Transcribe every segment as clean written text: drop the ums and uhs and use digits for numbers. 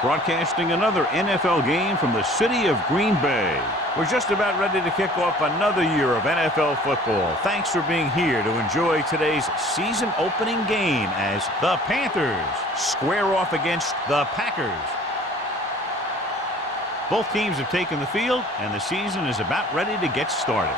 Broadcasting another NFL game from the city of Green Bay. We're just about ready to kick off another year of NFL football. Thanks for being here to enjoy today's season opening game as the Panthers square off against the Packers. Both teams have taken the field, and the season is about ready to get started.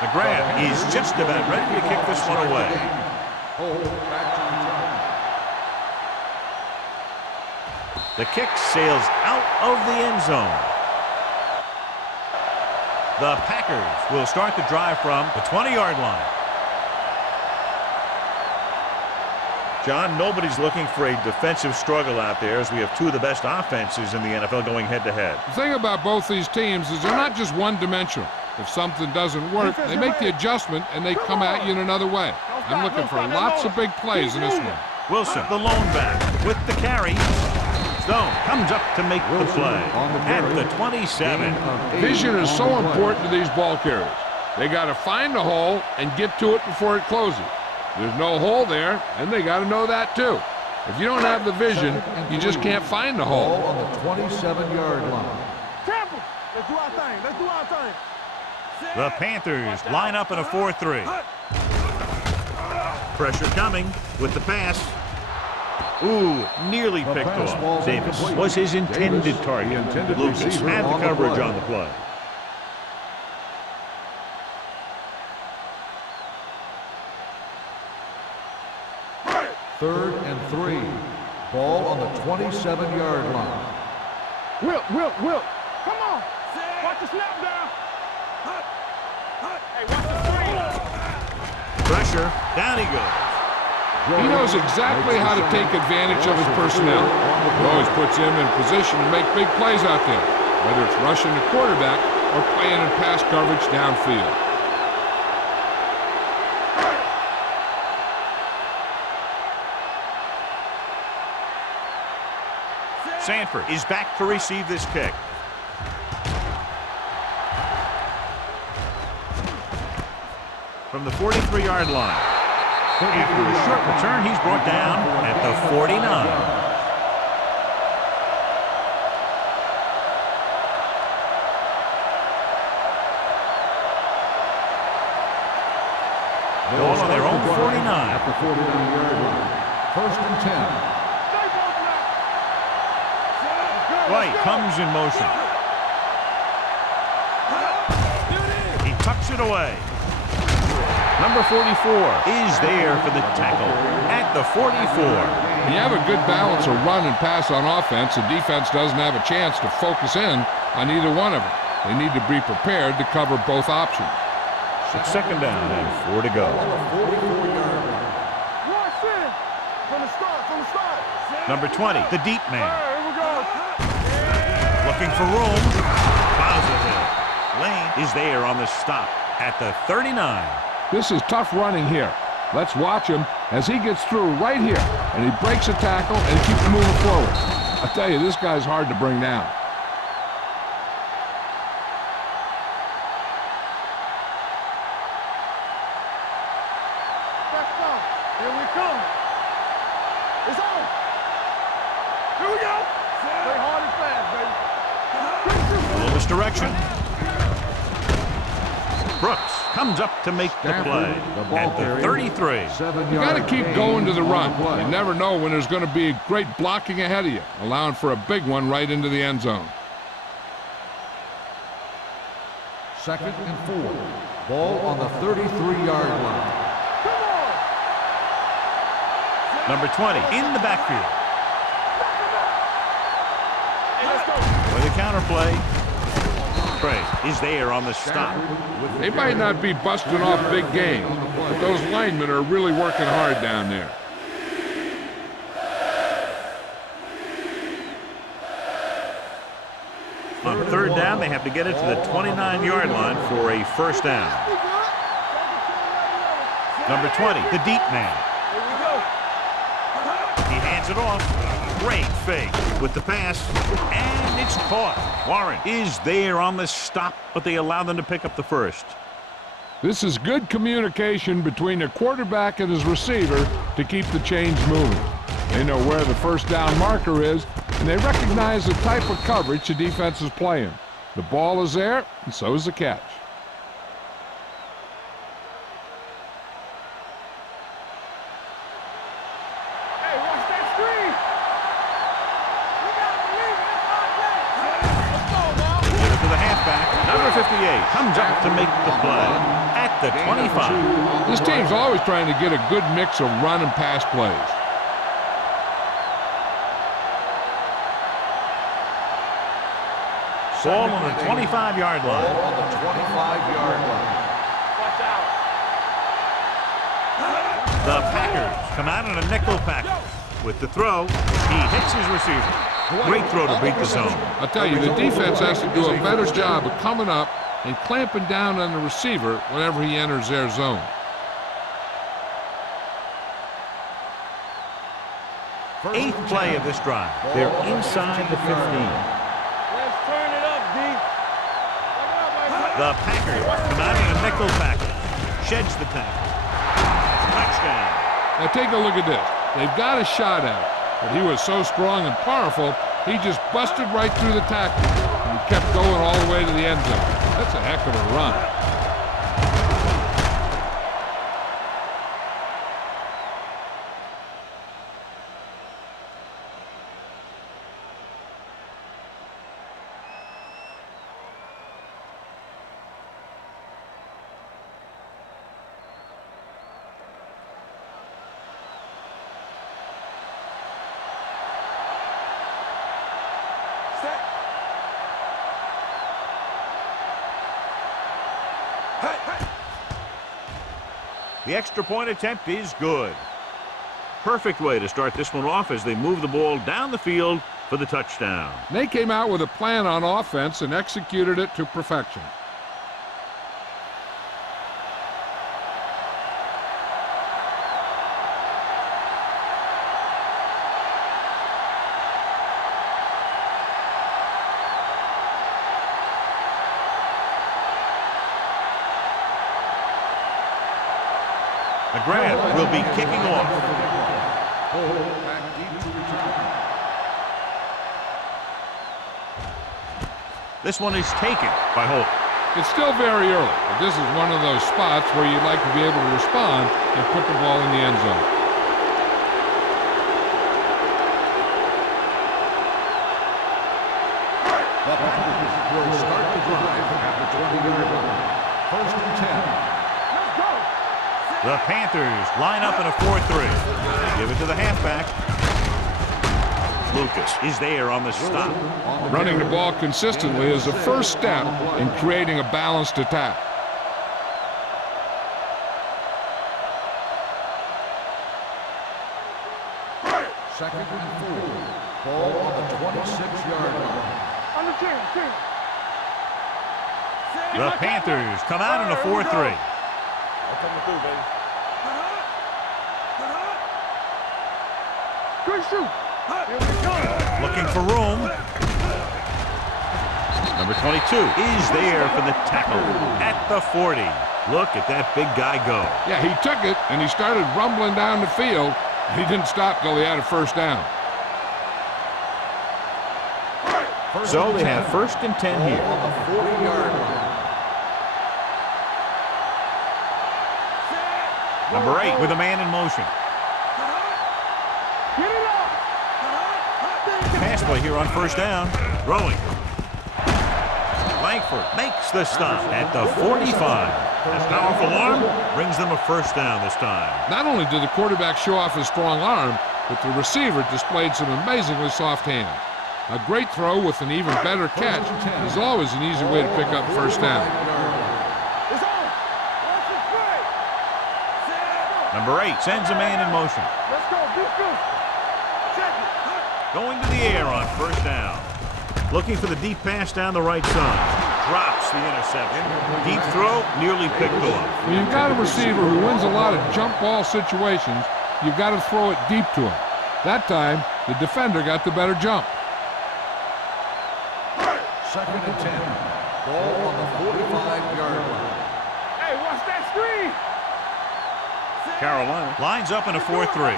The grab is just about ready to kick this one away. The kick sails out of the end zone. The Packers will start the drive from the 20-yard line. John, nobody's looking for a defensive struggle out there as we have two of the best offenses in the NFL going head-to-head. The thing about both these teams is they're not just one-dimensional. If something doesn't work, they make the adjustment and they come at you in another way. I'm looking for lots of big plays in this one. Wilson, the lone back, with the carry. Stone comes up to make the play at the 27. Vision is so important to these ball carriers. They got to find the hole and get to it before it closes. There's no hole there, and they got to know that too. If you don't have the vision, you just can't find the hole. On the 27-yard line. Let's do our thing. Let's do our thing. The Panthers line up in a 4-3. Pressure coming with the pass. Ooh, nearly picked off. Davis was his intended target. Lucas had the coverage on the play. Third and 3. Ball on the 27-yard line. Will. Come on. Watch the snap down. Hey, watch the screen. Pressure. Down he goes. He knows exactly how to take advantage of his personnel. He always puts him in position to make big plays out there, whether it's rushing the quarterback or playing in pass coverage downfield. Sanford is back to receive this kick. From the 43-yard line. After a short return, he's brought down at the 49. Ball on their own 49. At the 49-yard line. First and 10. White comes in motion. He tucks it away. Number 44 is there for the tackle at the 44. When you have a good balance of run and pass on offense, the defense doesn't have a chance to focus in on either one of them. They need to be prepared to cover both options. It's second down and 4 to go. Number 20, the deep man. Looking for room. Positive. Lane is there on the stop at the 39. This is tough running here. Let's watch him as he gets through right here, and he breaks a tackle and keeps moving forward. I tell you, this guy's hard to bring down. Here we come. It's on. Here we go. Play hard and fast, baby. A little misdirection. Brooks comes up to make the play at the 33. You got to keep going to the run. You never know when there's going to be great blocking ahead of you, allowing for a big one right into the end zone. Second and 4. Ball on the 33-yard line. Number 20 in the backfield. With a counter play. Trey is there on the stop. They might not be busting off big games, but those linemen are really working hard down there. On third down, they have to get it to the 29-yard line for a first down. Number 20, the deep man. He hands it off. Great fake with the pass, and it's caught. Warren is there on the stop, but they allow them to pick up the first. This is good communication between the quarterback and his receiver to keep the chains moving. They know where the first down marker is, and they recognize the type of coverage the defense is playing. The ball is there, and so is the catch. Hey, watch that screen. You gotta believe it. Let's go now. Give it to the halfback. Number 58 comes up to make the play at the 25. This team's always trying to get a good mix of run and pass plays. Ball on the 25-yard Ball line. on the 25-yard line. Watch out. The Packers come out in a nickel package. With the throw, he hits his receiver. Great throw to beat the zone. I'll tell you, the defense has to do a better job of coming up and clamping down on the receiver whenever he enters their zone. Eighth play of this drive. They're inside the 15. Let's turn it up, D. The Packers come out in a nickel package. Sheds the tackle. Touchdown. Now take a look at this. They've got a shot at it, but he was so strong and powerful, he just busted right through the tackle, and he kept going all the way to the end zone. That's a heck of a run. The extra point attempt is good. Perfect way to start this one off as they move the ball down the field for the touchdown. They came out with a plan on offense and executed it to perfection. The grab will be kicking off. This one is taken by Holt. It's still very early, but this is one of those spots where you'd like to be able to respond and put the ball in the end zone. The Packers will start the drive at the 20-yard line. First and 10. Let's go. The Panthers line up in a 4-3. Give it to the halfback. Lucas is there on the stop. Running the ball consistently is the first step in creating a balanced attack. Second and 4. Ball on the 26-yard line. On the 10. The Panthers come out in a 4-3. I'm coming through, baby. Good shoot. Here we go. Looking for room. Number 22 is there for the tackle at the 40. Look at that big guy go. Yeah, he took it, and he started rumbling down the field. He didn't stop till he had a first down. So they have first and 10 here. On the 40-yard line. Number 8 with a man in motion. Get it up. Pass play here on first down. Throwing. Langford makes the stop at the 45. That powerful arm brings them a first down this time. Not only did the quarterback show off his strong arm, but the receiver displayed some amazingly soft hands. A great throw with an even better catch is always an easy way to pick up first down. It's on. Watch the play. Number 8 sends a man in motion. Let's go. Defense. Check it. Going to the air on first down. Looking for the deep pass down the right side. Drops the interception. Deep throw, nearly picked off. When you've got a receiver who wins a lot of jump ball situations, you've got to throw it deep to him. That time, The defender got the better jump. Second and 10. Ball on the 45-yard line. Hey, watch that screen. Carolina lines up in a 4-3.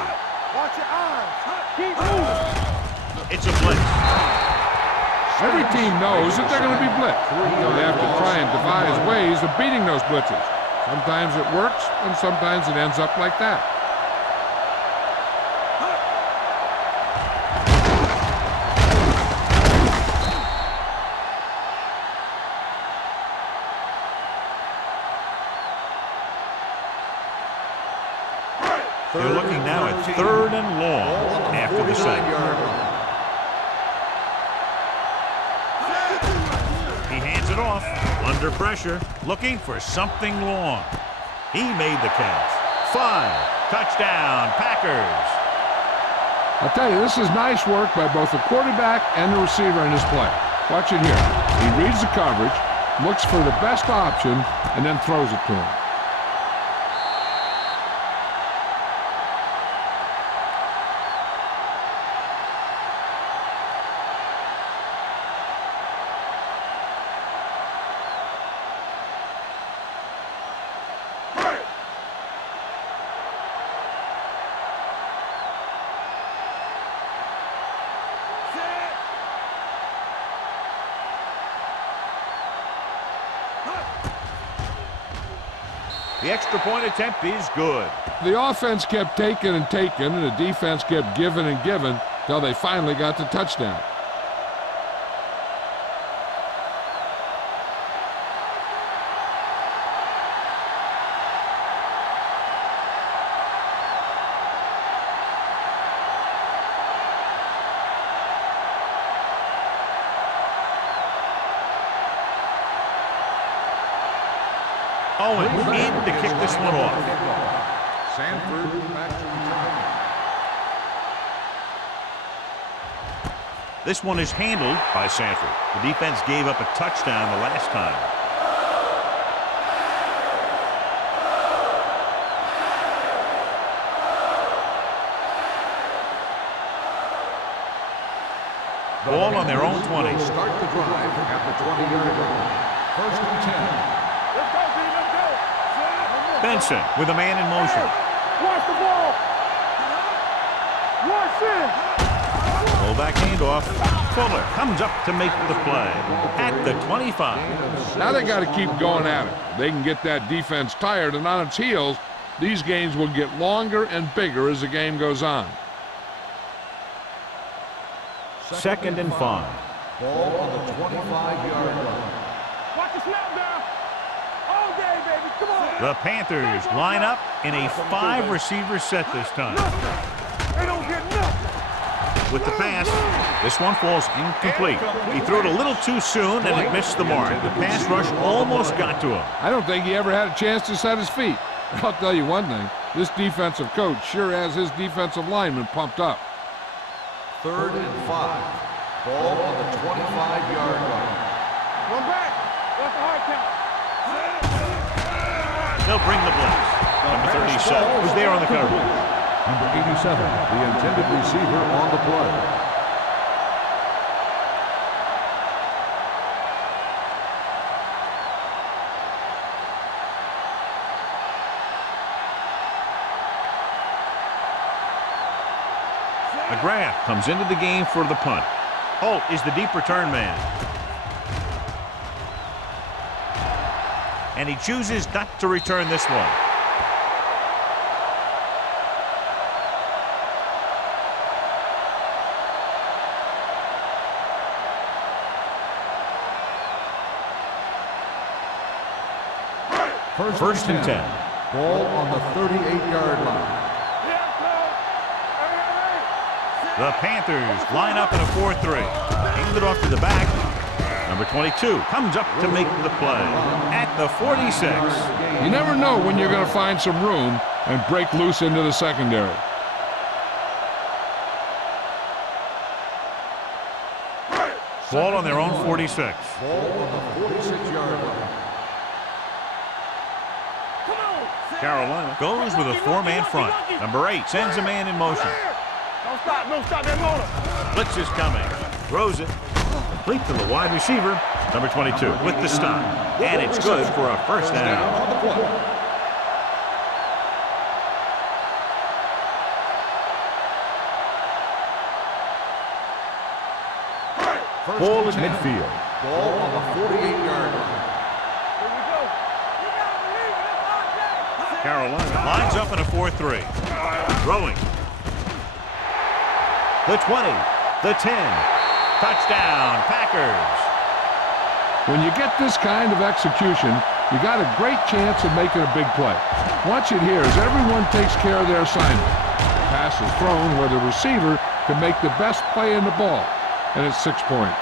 Watch your eyes. Keep moving. It's a blitz. Every team knows that they're going to be blitzed, so they have to try and devise ways of beating those blitzes. Sometimes it works, and sometimes it ends up like that. They're looking now at 3rd and long after the sack. He hands it off. Under pressure. Looking for something long. He made the catch. 5. Touchdown, Packers. I'll tell you, this is nice work by both the quarterback and the receiver in this play. Watch it here. He reads the coverage, looks for the best option, and then throws it to him. The extra point attempt is good. The offense kept taking and taking, and the defense kept giving and giving till they finally got the touchdown. Owen in to kick this one off. Sanford back to return. This one is handled by Sanford. The defense gave up a touchdown the last time. Ball on their own 20. Start the drive at the 20-yard line. 1st and 10. Let's go, B. Let's go. Benson with a man in motion. Watch the ball. Watch it. Fullback handoff. Fuller comes up to make the play at the 25. Now they got to keep going at it. They can get that defense tired and on its heels. These games will get longer and bigger as the game goes on. 2nd and 5. Ball on the 25-yard line. Watch the snap down. All day, baby. Come on. The Panthers line up in a 5-receiver set this time. They don't get nothing. With the pass, this one falls incomplete. He threw it a little too soon and it missed the mark. The pass rush almost got to him. I don't think he ever had a chance to set his feet. I'll tell you one thing, this defensive coach sure has his defensive linemen pumped up. 3rd and 5. Ball on the 25-yard line. Run back. That's the hard count. They'll bring the blitz. Number 37 was there on the coverage. Number 87, the intended receiver on the play. McGrath comes into the game for the punt. Holt is the deep return man. And he chooses not to return this one. First and 10. Ball on the 38-yard line. The Panthers line up in a 4-3. Hand it off to the back. Number 22 comes up to make the play at the 46. You never know when you're going to find some room and break loose into the secondary. Ball on their own 46. Ball on the 46-yard line. Carolina goes with a 4-man front. Number 8 sends a man in motion. Don't stop. No stop. That motor. Blitz is coming. Throws it. Complete to the wide receiver. Number 22 with the stop. And it's good for a first down. On the play. Ball at midfield. Ball on the 48-yard line. Here we go. You gotta believe it. It's our day. Carolina lines up in a 4-3. Throwing. The 20. The 10. Touchdown, Packers. When you get this kind of execution, you got a great chance of making a big play. Watch it here as everyone takes care of their assignment. The pass is thrown where the receiver can make the best play in the ball, and it's 6 points.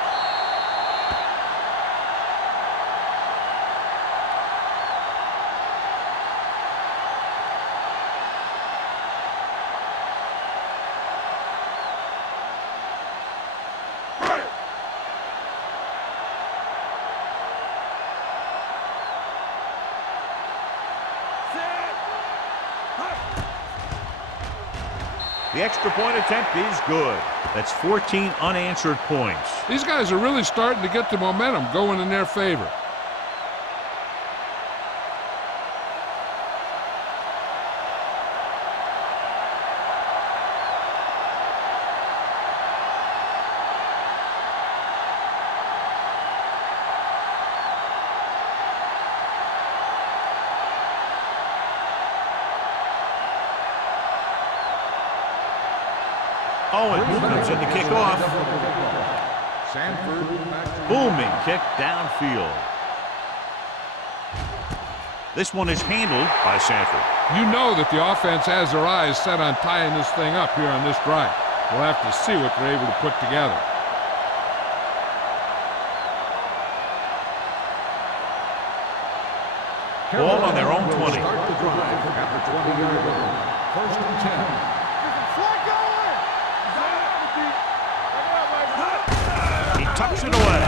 The extra point attempt is good. That's 14 unanswered points. These guys are really starting to get the momentum going in their favor. Owen comes in to kick off. Sanford. Booming kick downfield. This one is handled by Sanford. You know that the offense has their eyes set on tying this thing up here on this drive. We'll have to see what they're able to put together. Ball on their own 20. Start the drive at the 20-yard line. First and 10. He tucks it away.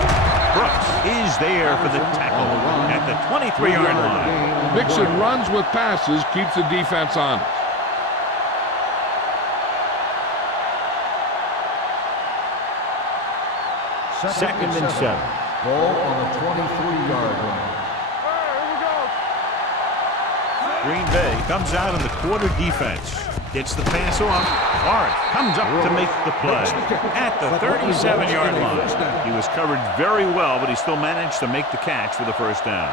Brooks is there for the tackle at the 23-yard line. Mixing runs with passes keeps the defense honest. Second and 7. Ball on the 23-yard line. Green Bay comes out in the quarter defense. Gets the pass off. Lawrence comes up to make the play at the 37-yard line. He was covered very well, but he still managed to make the catch for the first down.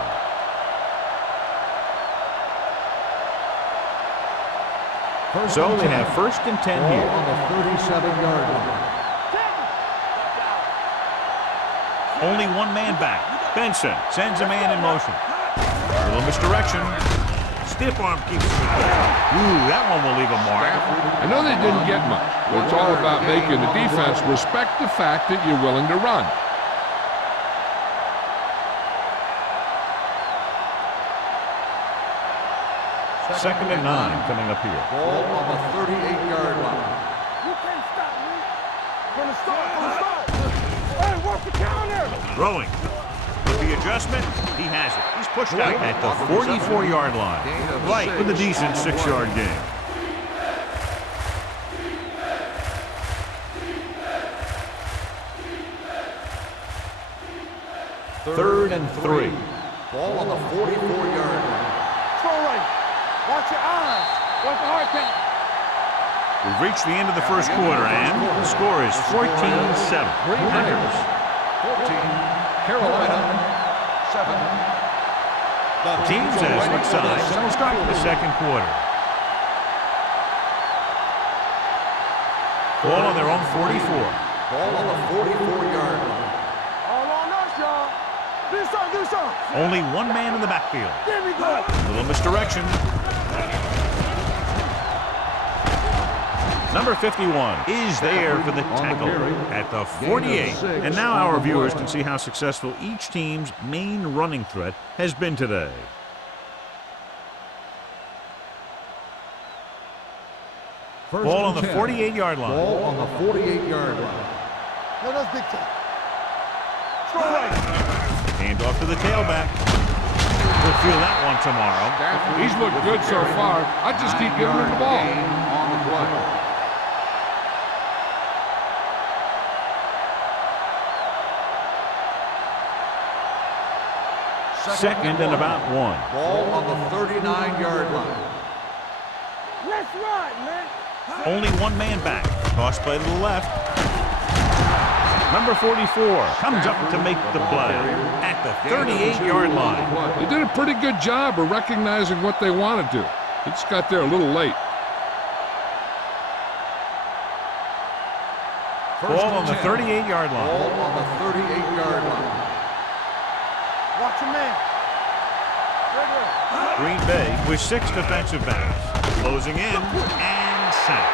So they have first and 10 Ball here. on the 37-yard line. Only one man back. Benson sends a man in motion. A little misdirection. Stiff arm keeps it there. Ooh, that one will leave a mark. I know they didn't get much, but it's all about making the defense respect the fact that you're willing to run. Second and 9 coming up here. Ball on the 38-yard line. You can't stop me. From the start, from the start. Hey, work the counter. Throwing. With the adjustment, he has it. He's pushed out at the 44-yard line. Right with a decent 6-yard gain. Third and 3. Ball on the 44-yard line. Throw right. Watch your eyes. Watch the hard count. We've reached the end of the first quarter, and the score is 14-7. Packers. 14. Carolina, 7. The teams have switched sides, and we'll start the second quarter. Ball on their own 44. Ball on the 44-yard line. All on us, y'all. Do something, do something. Only one man in the backfield. There we go. Little misdirection. Number 51 is there for the tackle at the 48. And now our viewers can see how successful each team's main running threat has been today. Ball on the 48-yard line. Ball on the 48-yard line. No, that's big time. Throw right. Hand off to the tailback. We'll feel that one tomorrow. He's looked good so far. I just keep giving him the ball. On the play. Second and about 1. Ball on the 39-yard line. Let's ride, man. Only one man back. Tossed by the left. Number 44 comes up to make the play at the 38-yard line. They did a pretty good job of recognizing what they wanted to. He just got there a little late. Ball on the 38-yard line. Ball on the 38-yard line. Watch your man. Green Bay with 6 defensive backs. Closing in and sack.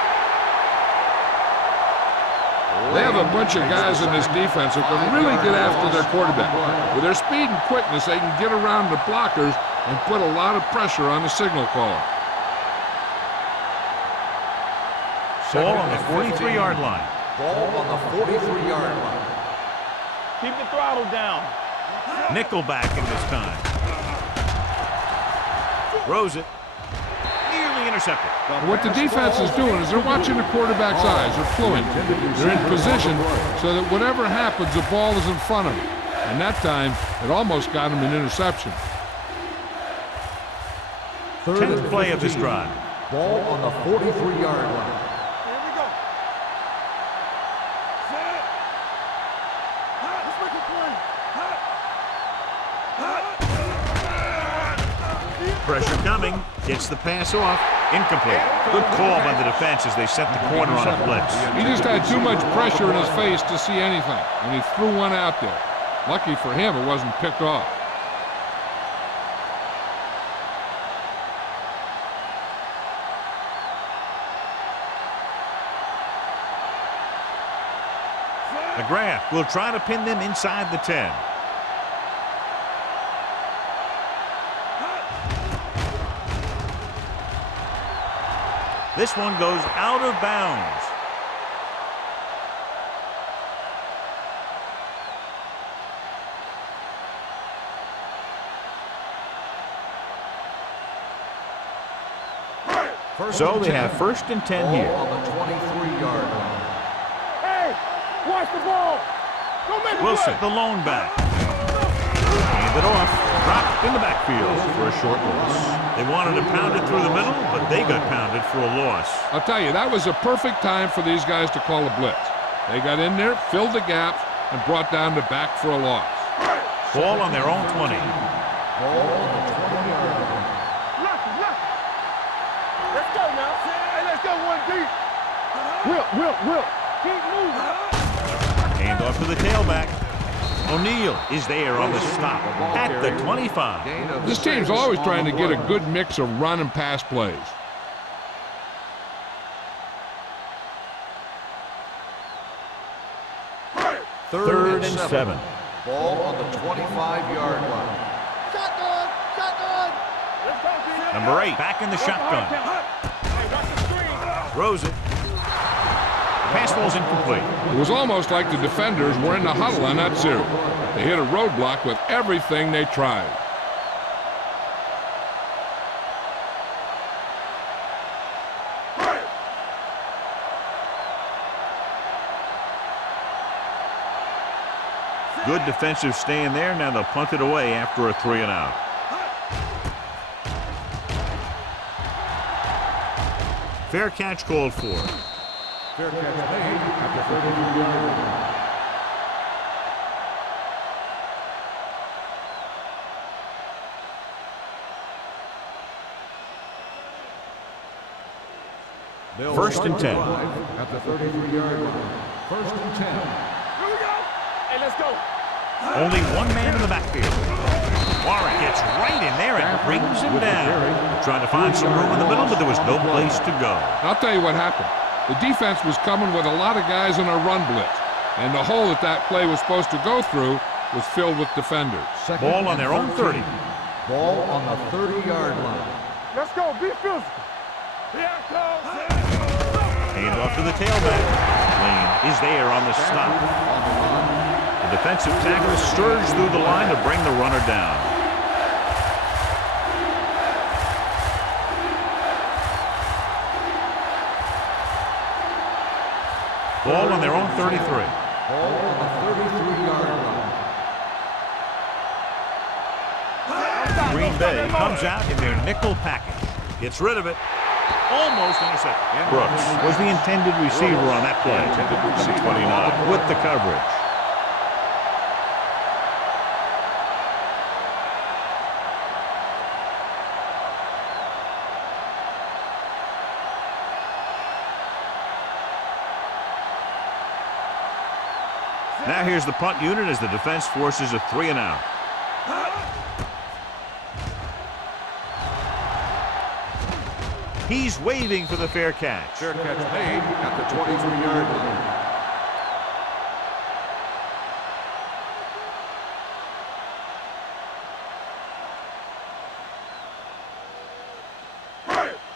They have a bunch of guys in this defense who can really get after their quarterback. With their speed and quickness, they can get around the blockers and put a lot of pressure on the signal caller. Ball on the 43-yard line. Ball on the 43-yard line. Keep the throttle down. Nickelback in this time. Throws it. Nearly intercepted. What the defense is doing is they're watching the quarterback's eyes. They're fluent. They're in position so that whatever happens, the ball is in front of them. And that time, it almost got him an interception. 10th play of this drive. Ball on the 43-yard line. Here we go. Set. Let's make a play. Pressure coming. Gets the pass off. Incomplete. Good call by the defense as they set the corner on a blitz. He just had too much pressure in his face to see anything, and he threw one out there. Lucky for him, it wasn't picked off. McGrath will try to pin them inside the 10. This one goes out of bounds. So they have 1st and 10 here. Ball on the 23-yard line. Hey, watch the ball. Don't make a Wilson, play. the lone back. Hand it off. Dropped in the backfield for a short loss. They wanted to pound it through the middle, but they got pounded for a loss. I'll tell you, that was a perfect time for these guys to call a blitz. They got in there, filled the gaps, and brought down the back for a loss. Ball on their own 20. Ball on the 20-yard line. Lock it. Let's go now. Hey, let's go one deep. Will. Keep moving. Hand off to the tailback. O'Neal is there on the stop at the 25. This team's always trying to get a good mix of run and pass plays. Third and 7. Ball on the 25-yard line. Shotgun. Let's go, D. Number 8 back in the shotgun. Hey, watch the screen. Throws it. Pass ball's incomplete. It was almost like the defenders were in the huddle on that series. They hit a roadblock with everything they tried. Good defensive stand there. Now they'll punt it away after a 3 and out. Fair catch called for. Fair catch made at the 32-yard line. First and 10. At the 33-yard line. First and 10. Here we go. Hey, let's go. Only one man in the backfield. Warren gets right in there and brings him down. Trying to find some room in the middle, but there was no place to go. I'll tell you what happened. The defense was coming with a lot of guys in a run blitz, and the hole that play was supposed to go through was filled with defenders. Ball on their own 30. Ball on the 30-yard line. Let's go. Be physical. Here it comes. Hand off to the tailback. Lane is there on the stop. The defensive tackle surged through the line to bring the runner down. Ball on their own 33. Ball on the 33-yard line. Green Bay comes out in their nickel package. Gets rid of it. Almost intercepted. Brooks was the intended receiver on that play. Number 29 with the coverage. Now here's the punt unit as the defense forces a 3-and-out. He's waving for the fair catch. Fair catch made at the 23-yard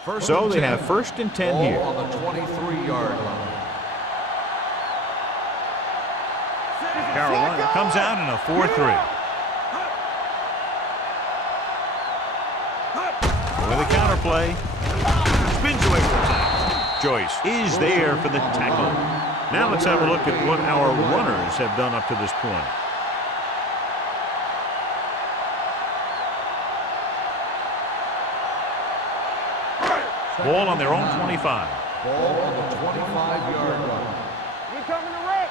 line. So they have 1st and 10 Ball here. on the 23-yard line. Carolina comes out in a 4-3. With a counterplay. Spins away from the tackle. Joyce is there for the tackle. Now let's have a look at what our runners have done up to this point. Ball on their own 25. Ball on the 25-yard line. We coming to wreck.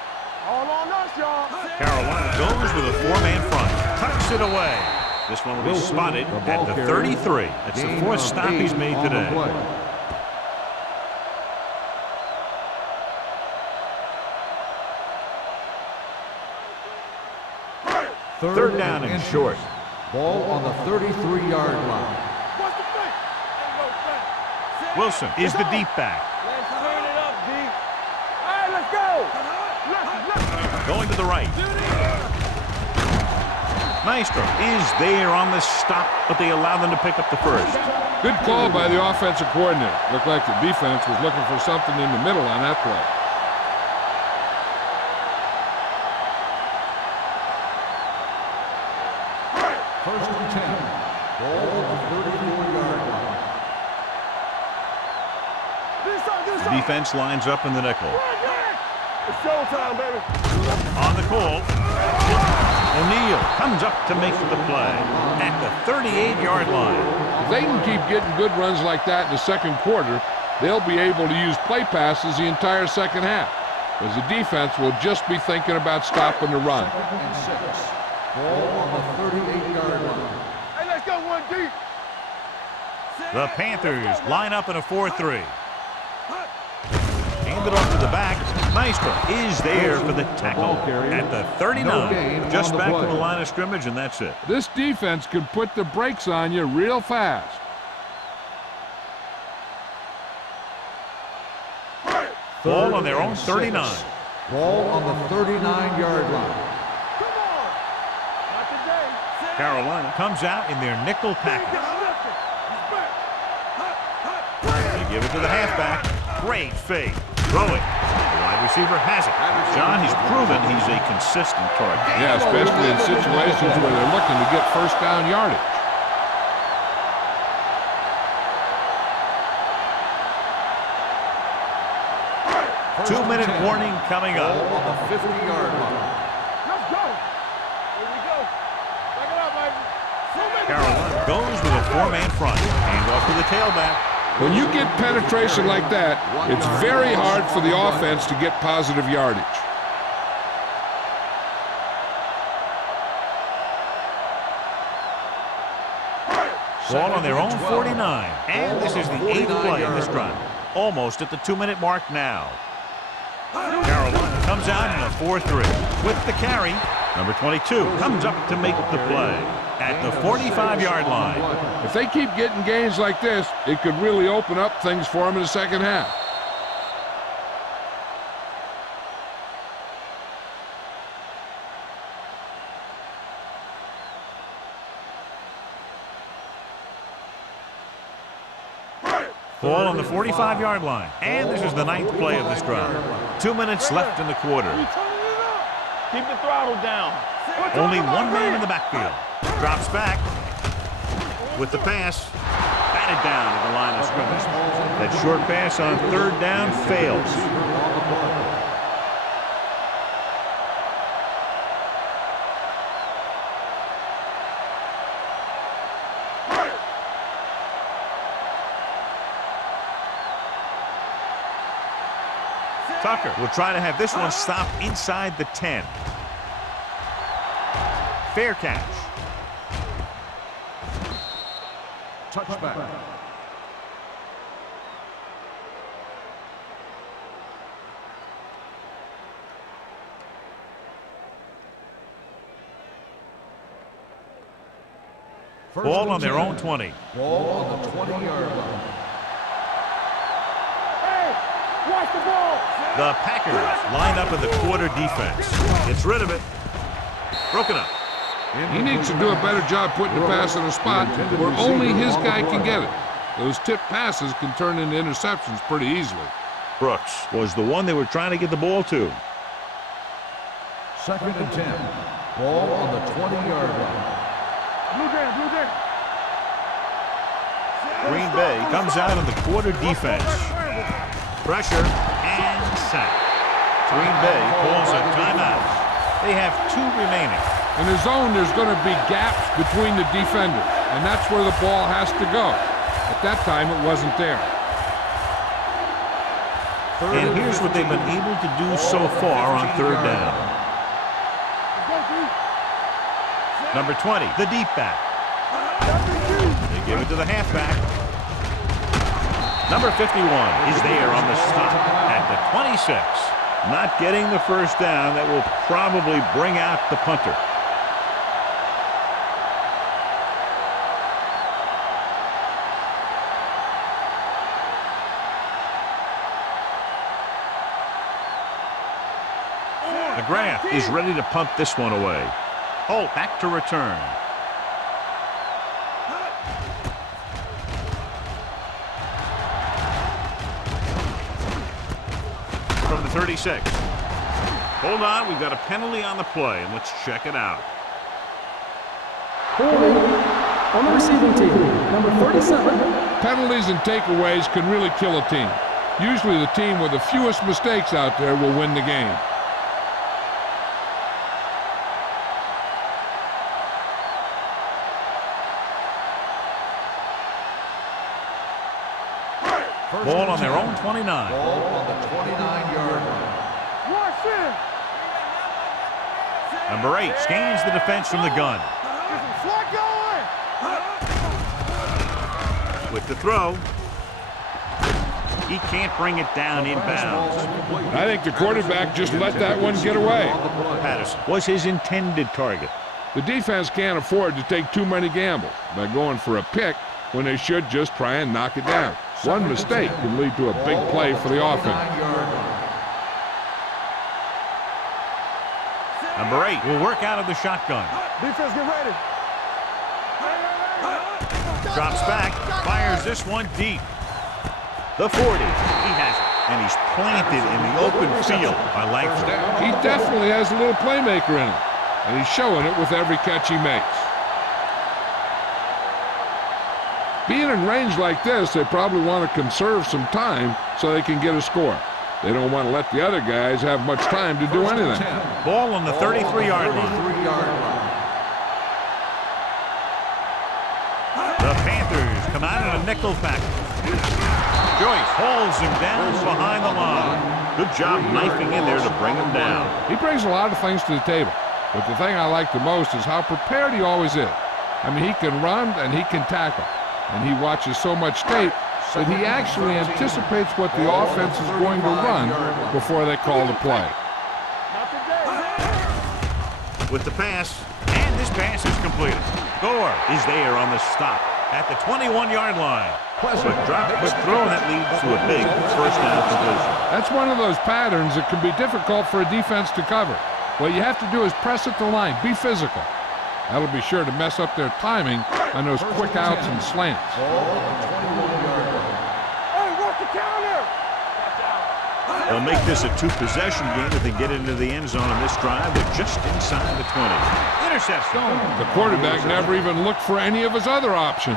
All on us, y'all. Carolina goes with a 4-man front. Tucks it away. This one will be spotted at the 33. That's the 4th stop he's made today. Third down and short. Ball on the 33-yard line. What's the thing? Wilson is the deep back. Let's turn it up, D. All right, let's go. Let's. Going to the right. Maestro is there on the stop, but they allow them to pick up the first. Good call by the offensive coordinator. Looked like the defense was looking for something in the middle on that play. First and 10. Ball on the 34-yard line. The defense lines up in the nickel. It's showtime, baby. On the call, O'Neal comes up to make the play at the 38-yard line. If they can keep getting good runs like that in the second quarter, they'll be able to use play passes the entire second half, as the defense will just be thinking about stopping the run. Second and 6. Ball on the 38-yard line. Hey, let's go one deep. The Panthers line up in a 4-3. Handed off to the back. Maestro is there for the tackle at the 39. Just back to the line of scrimmage, and that's it. This defense can put the brakes on you real fast. Ball on their own 39. Ball on the 39-yard line. Come on. Not today. Carolina comes out in their nickel package. They give it to the halfback. Great fake. Throwing. The wide receiver has it. John, he's proven he's a consistent target. Yeah, especially in situations where they're looking to get first down yardage. Two-minute warning coming up. Ball on the 50-yard line. Let's go. Here we go. Back it up, baby. Carolina goes with a 4-man front. Hand off to the tailback. When you get penetration like that, it's very hard for the offense to get positive yardage. Ball on their own 49. And this is the 8th play in this run. Almost at the 2-minute mark now. Carolina comes out in a 4-3 with the carry. Number 22 comes up to make the play at the 45-yard line. If they keep getting gains like this, it could really open up things for them in the second half. Ball on the 45-yard line. And this is the 9th play of this drive. 2 minutes left in the quarter. Keep the throttle down. Only one man in the backfield. Drops back with the pass. Batted down at the line of scrimmage. That short pass on 3rd down fails. Tucker will try to have this one stop inside the 10. Fair catch. Touchback. Ball on their own 20. Ball on the 20-yard line. Hey, watch the ball. The Packers line up in the quarter defense. Gets rid of it. Broken up. He needs to do a better job putting the pass in a spot where only his guy can get it. Those tipped passes can turn into interceptions pretty easily. Brooks was the one they were trying to get the ball to. 2nd and 10. Ball on the 20-yard line. Blue game, blue game. Green Bay comes out in the quarter defense. Pressure and sack. Green Bay pulls a timeout. They have 2 remaining. In the zone, there's going to be gaps between the defenders, and that's where the ball has to go. At that time, it wasn't there. And here's what they've been able to do so far on 3rd down. Number 20, the deep back. They give it to the halfback. Number 51 is there on the stop at the 26. Not getting the first down. That will probably bring out the punter. McGrath is ready to punt this one away. Holt back to return. From the 36. Hold on, we've got a penalty on the play, and let's check it out. Holding on the receiving team, number 37. Penalties and takeaways can really kill a team. Usually the team with the fewest mistakes out there will win the game. Ball on their own 29. Ball on the 29-yard line. Watch him. Number 8 scans the defense from the gun. Get some slack going. With the throw. He can't bring it down inbounds. I think the quarterback just let that one get away. Patterson was his intended target. The defense can't afford to take too many gambles by going for a pick when they should just try and knock it down. One mistake can lead to a big play for the offense. Number 8 will work out of the shotgun. Defense, get ready. Drops back, fires this one deep. The 40, he has it, and he's planted in the open field by Langford. He definitely has a little playmaker in him, and he's showing it with every catch he makes. Being in range like this, they probably want to conserve some time so they can get a score. They don't want to let the other guys have much time to do anything. Ball on the 33-yard line. The Panthers come out in a nickel package. Joyce holds him down behind the line. Good job knifing in there to bring him down. He brings a lot of things to the table, but the thing I like the most is how prepared he always is. I mean, he can run and he can tackle, and he watches so much tape that he actually anticipates what the offense is going to run before they call the play. With the pass, and this pass is completed. Gore is there on the stop at the 21-yard line. Quick drop, quick throw, and that leads to a big first down completion. That's one of those patterns that can be difficult for a defense to cover. What you have to do is press at the line, be physical. That'll be sure to mess up their timing on those quick outs and slants. They'll make this a 2-possession game if they get into the end zone on this drive. They're just inside the 20. Interception. The quarterback never even looked for any of his other options.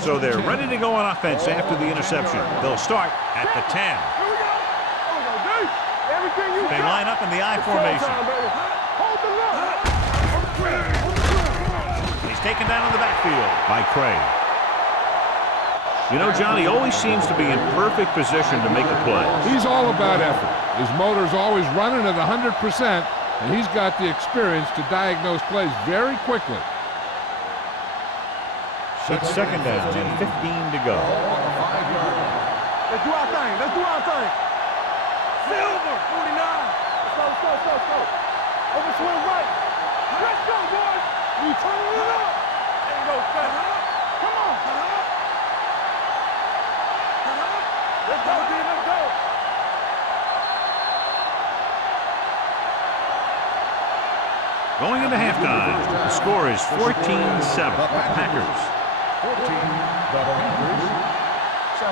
So they're ready to go on offense after the interception. They'll start at the 10. Here we go. Everything you They got. line up in the I formation. Hold the look. He's taken down in the backfield by Craig. You know, John, he always seems to be in perfect position to make a play. He's all about effort. His motor's always running at 100%, and he's got the experience to diagnose plays very quickly. It's second down and 15 to go. Let's do our thing. Let's do our thing. Silver, 49. Let's go, let's go, let's go, let's go. Overswing right. Let's go, boys. We turning it up. Ain't no fast. Come on. Let's go, D. Let's go. Going into halftime, the score is 14-7. Packers. 14, the Panthers, 7.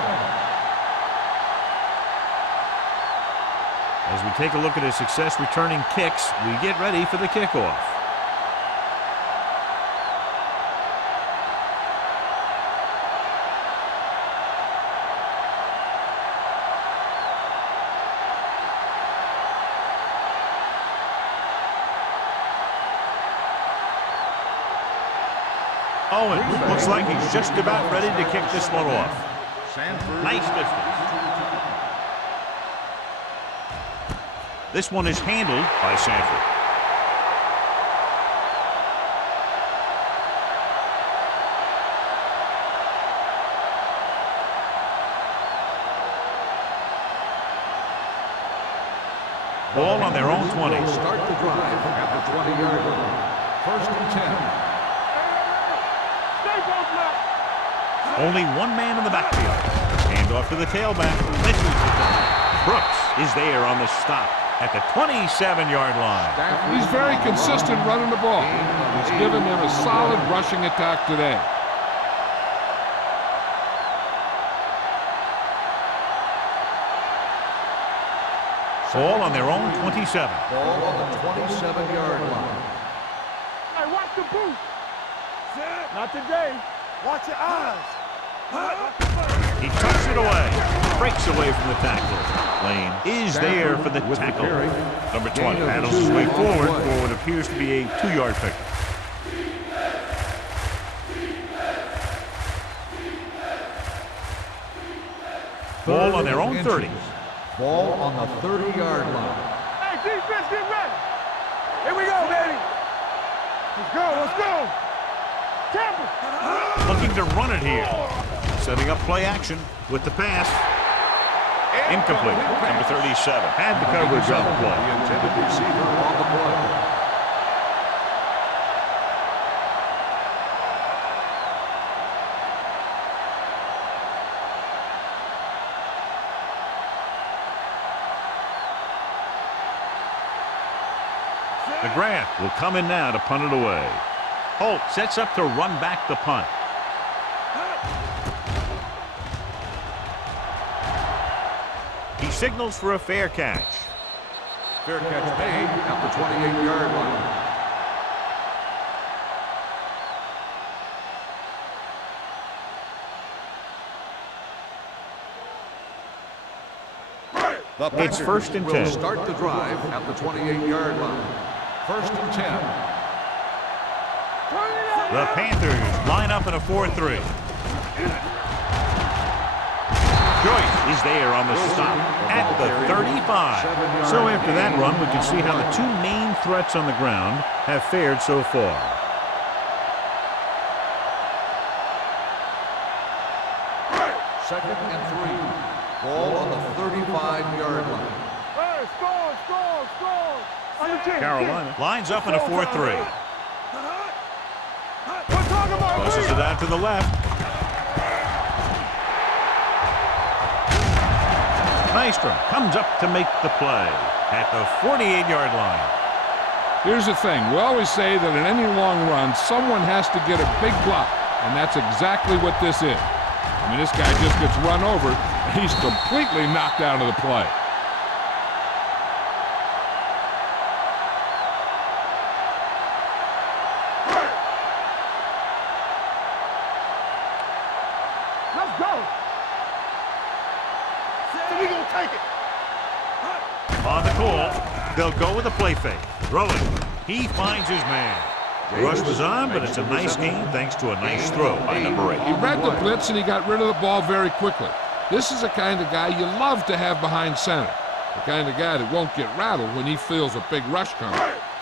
As we take a look at his success returning kicks, we get ready for the kickoff. Owen looks like he's just about ready to kick this one off. Nice distance. This one is handled by Sanford. Ball on their own 20. Start the drive at the 20-yard line. First and 10. Only one man in the backfield. Hand off to the tailback. Misses the tackle. Brooks is there on the stop at the 27-yard line. He's very consistent running the ball. He's given them a solid rushing attack today. Ball on their own 27. Ball on the 27-yard line. Hey, watch the booth. Not today. Watch your eyes. He tucks it away. Breaks away from the tackle. Lane is there for the tackle. Number 20 paddles his way forward for what appears to be a 2-yard pickup. Ball on their own 30. Ball on the 30-yard line. Hey, defense, get ready. Here we go, baby. Let's go, let's go. Tampa. Looking to run it here. Setting up play action with the pass. Incomplete. Number 37 had the coverage on the The play. intended receiver on the play. McGrath will come in now to punt it away. Holt sets up to run back the punt. He signals for a fair catch. Fair catch made at the 28-yard line. The It's first and 10. will start the drive at the 28-yard line. First and 10. The Panthers line up in a 4-3. Joyce is there on the stop at the 35. So after that run, we can see how the two main threats on the ground have fared so far. Second and 3. Ball on the 35-yard line. Hey, score. On the 10. Carolina lines up in a 4-3. We're talking about Tosses it out to the left. Nystrom comes up to make the play at the 48-yard line. Here's the thing. We always say that in any long run, someone has to get a big block, and that's exactly what this is. I mean, this guy just gets run over. He's completely knocked out of the play. Go. So we gonna take it. On the call, they'll go with a play fake. Throwing. He finds his man. The rush was on, but it's a nice game thanks to a nice throw by number 8. He read the blitz and he got rid of the ball very quickly. This is the kind of guy you love to have behind center. The kind of guy that won't get rattled when he feels a big rush coming.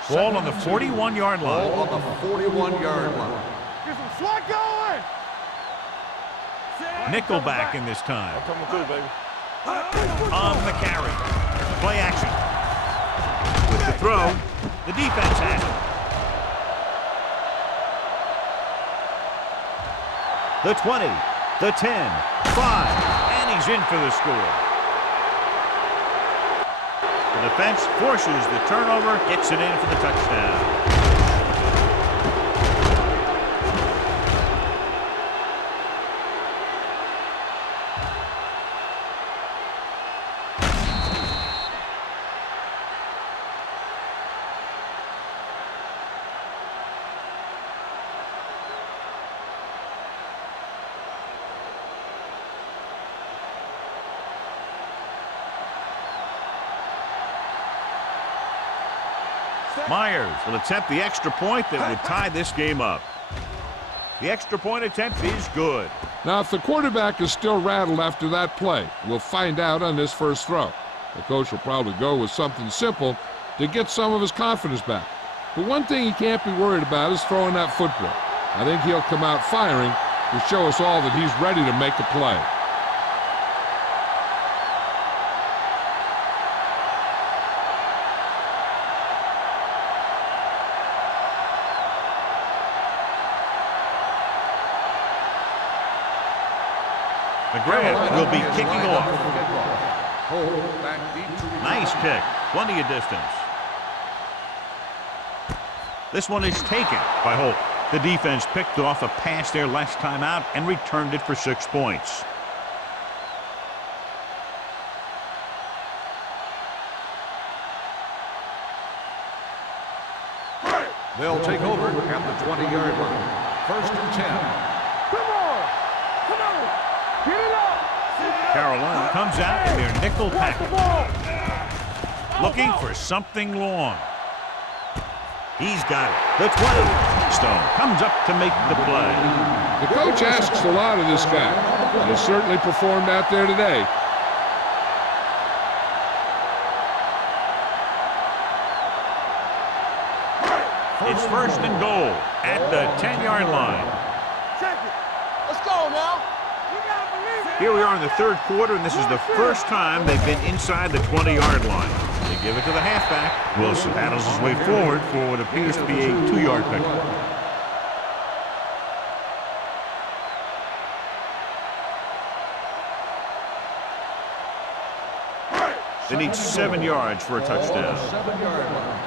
Ball on the 41-yard line. Ball on the 41-yard line. Get some swat going. Nickelback in this time. Coming through, baby. On the carry. Play action. With the throw, the defense has it. The 20, the 10, 5, and he's in for the score. The defense forces the turnover, gets it in for the touchdown. Myers will attempt the extra point that would tie this game up. The extra point attempt is good. Now, if the quarterback is still rattled after that play, we'll find out on this first throw. The coach will probably go with something simple to get some of his confidence back. But one thing he can't be worried about is throwing that football. I think he'll come out firing to show us all that he's ready to make a play. McGrath will be kicking off. Hold back deep to Nice kick. Plenty of distance. This one is taken by Holt. The defense picked off a pass there last time out and returned it for 6 points. They'll take over at the 20-yard line. First and 10. Come on. Come on. Get it up. Carolina comes out in their nickel Pass the package. ball. Looking for something long. He's got it. The 20. Stone comes up to make the play. The coach asks a lot of this guy, and he certainly performed out there today. It's first and goal at the 10-yard line. Check it. Let's go now. You gotta believe it. Here we are in the third quarter, and this is the first time they've been inside the 20-yard line. They give it to the halfback. Wilson paddles his way forward for what appears to be a 2-yard pickup. They need 7 yards for a touchdown. 7-yard line.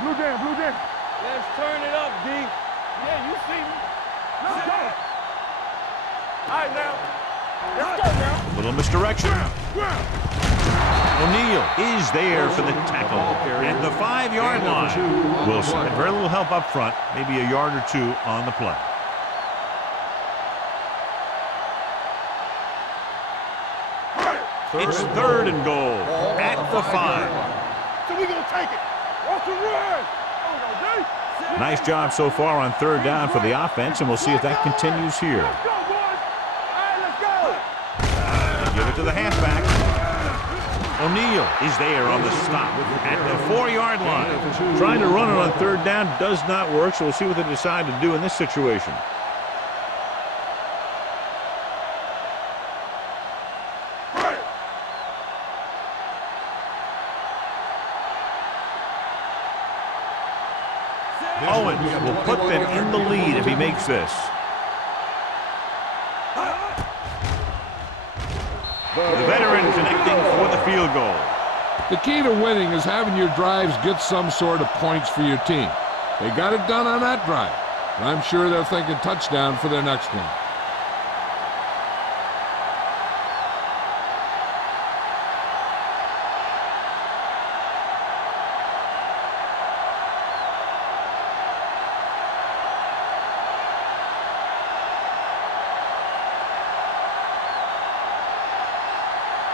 Blue jam, blue jam. Let's turn it up, D. Yeah, you see me. Let's go. All right, now. Let's go now. A little misdirection. O'Neal is there for the tackle at the 5-yard line. Wilson had very little help up front, maybe a yard or two on the play. It's third and goal at the 5. So we gonna take it. Off the run. Nice job so far on third down for the offense, and we'll see if that continues here. Let's go, boys. All right, let's go. They give it to the halfback. O'Neal is there on the stop at the 4-yard line. Trying to run it on third down does not work, so we'll see what they decide to do in this situation. Owens will put them in the lead if he makes this. The veteran connecting for the field goal. The key to winning is having your drives get some sort of points for your team. They got it done on that drive, and I'm sure they're thinking touchdown for their next one.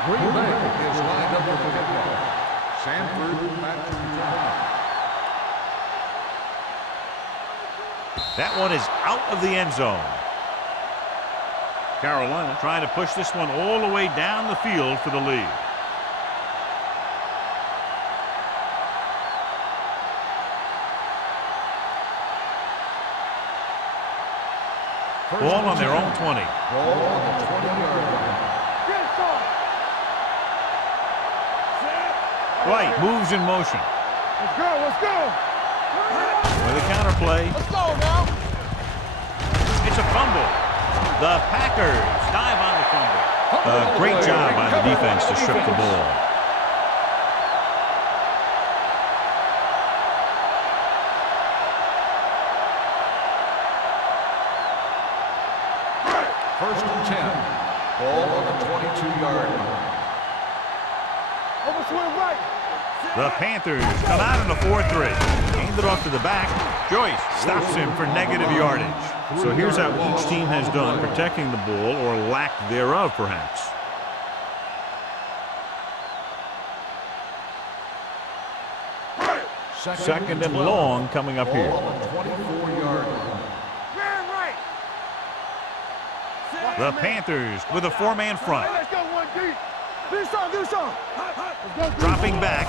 Green Bay is lined up for the kickoff. Sanford back to return. That one is out of the end zone. Carolina trying to push this one all the way down the field for the lead. Ball on their own 20. Ball on the 20-yard line. White moves in motion. Let's go, let's go. With a counter play. Let's go now. It's a fumble. The Packers dive on the fumble. Great job by the defense to strip the ball. First and 10. Ball on the 22-yard line. Over swing right. The Panthers come out in a 4-3. Hand it off to the back. Joyce stops him for negative yardage. So here's how each team has done protecting the ball, or lack thereof, perhaps. Second and long coming up here. Ball on the 24-yard line. The Panthers with a four-man front. Let's go one deep. Do some. Dropping back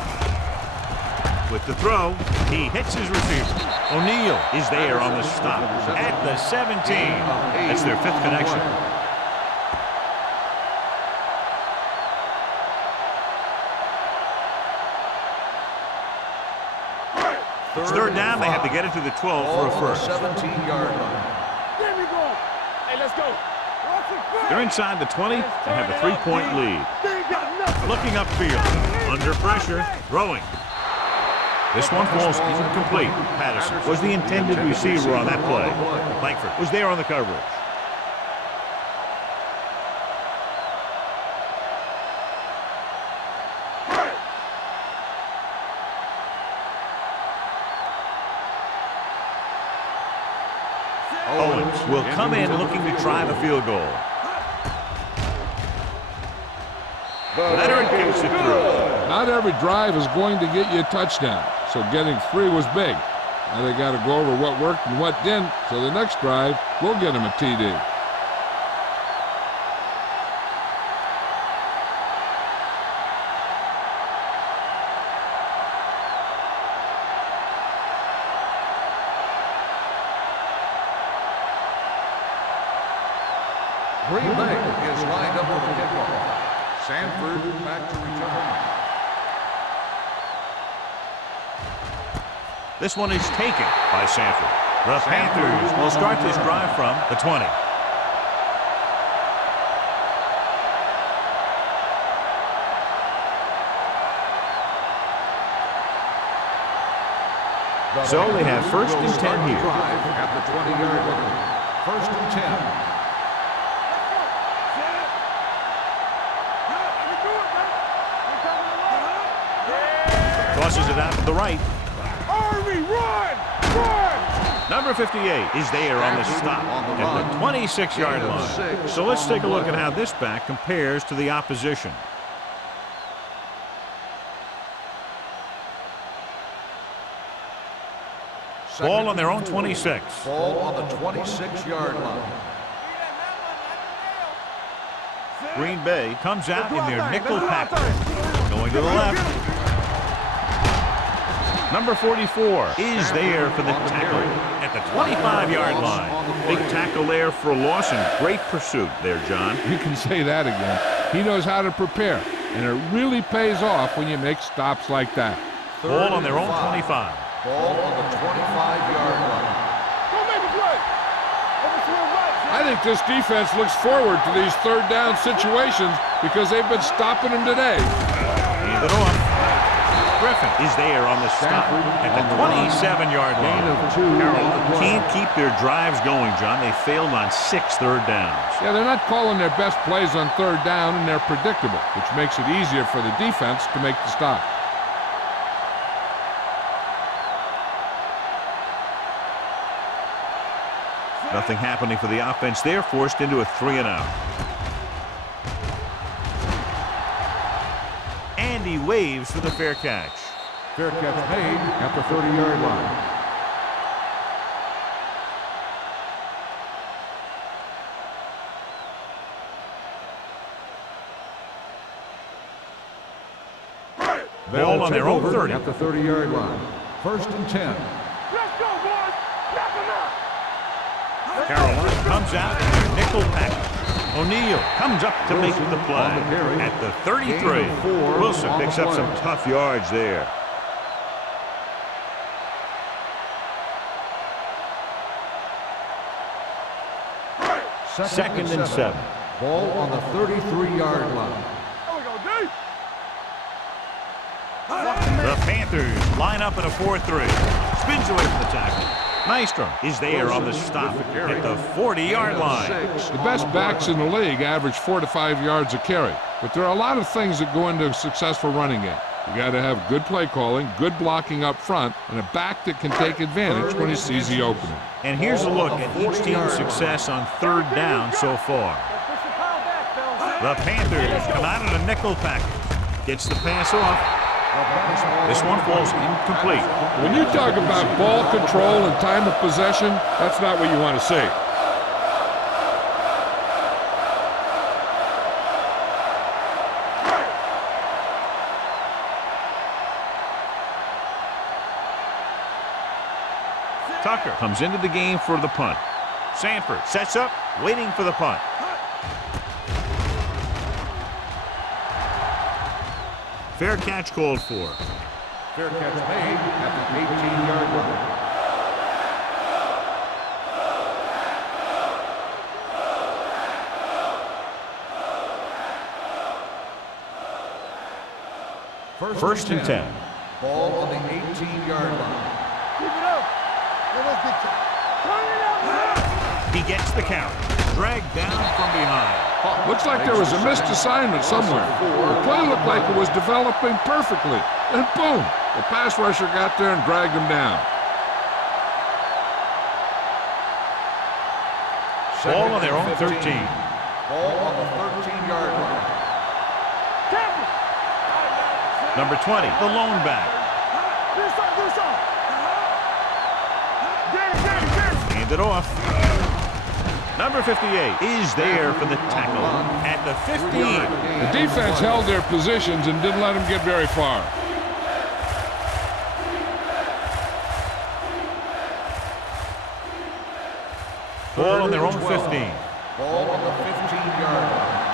with the throw. He hits his receiver. O'Neal is there on the stop at the 17. That's their fifth connection. It's third down. They have to get it to the 12 for a first. 17-yard line. There we go. Hey, let's go. They're inside the 20 and have a 3-point lead. Looking upfield, under pressure, throwing. This one falls incomplete. Patterson was the intended receiver on that play. Langford was there on the coverage. Owens will come in looking to try the field goal. Leonard gets it through. Not every drive is going to get you a touchdown, so getting 3 was big. Now they got to go over what worked and what didn't, so the next drive will get them a TD. Green Bay is lined up for the kickoff. Sanford back to return. This one is taken by Sanford. The Panthers will start this drive from the 20. So they have first and 10 here. At the 20-yard line. First and 10. Tosses it out to the right. Army, run! Run! Number 58 is there on the stop at the 26-yard line. So let's take a look at how this back compares to the opposition. Ball on their own 26. Ball on the 26-yard line. Green Bay comes out in their nickel package. Going to the left. Number 44 is there for the tackle at the 25-yard line. Big tackle there for Lawson. Great pursuit there, John. You can say that again. He knows how to prepare, and it really pays off when you make stops like that. Ball on their own 25. Ball on the 25-yard line. Go make a play. Over swing right. I think this defense looks forward to these third down situations because they've been stopping them today. Hand it off. Griffin is there on the stop at the 27-yard line. Carroll can't keep their drives going, John. They failed on 6 third downs. Yeah, they're not calling their best plays on third down, and they're predictable, which makes it easier for the defense to make the stop. Nothing happening for the offense. They're forced into a 3-and-out. waves for the fair catch. Fair catch made at the 30-yard line. Ball on their own 30. At the 30-yard line. 1st and 10. Let's go, boys. Knock him out. Carolina comes out in their nickel package. O'Neal comes up to make the play at the 33. Wilson picks up some tough yards there. Second and 7. Ball on the 33-yard line. There we go, D. The Panthers line up in a 4-3. Spins away from the tackle. Nystrom is there on the stop at the 40-yard line. The best backs in the league average 4 to 5 yards a carry, but there are a lot of things that go into a successful running game. You got to have good play calling, good blocking up front, and a back that can take advantage when he sees the opening. And here's a look at each team's success on 3rd down so far. The Panthers come out in a nickel package. Gets the pass off. This one falls incomplete. When you talk about ball control and time of possession, that's not what you want to see. Tucker comes into the game for the punt. Sanford sets up, waiting for the punt. Fair catch called for. Fair catch made at the 18-yard line. First and 10. Ball on the 18-yard line. Keep it up. Let's get you. Turn it out. He gets the count. Dragged down from behind. Looks like there was a missed assignment somewhere. The play looked like it was developing perfectly. And boom, the pass rusher got there and dragged him down. Ball on their own 13. Ball on the 13-yard line. Number 20, the lone back. Hand it off. Number 58 is there for the tackle at the 15. The defense held their positions and didn't let them get very far. Ball on their own 15. Ball on the 15-yard line.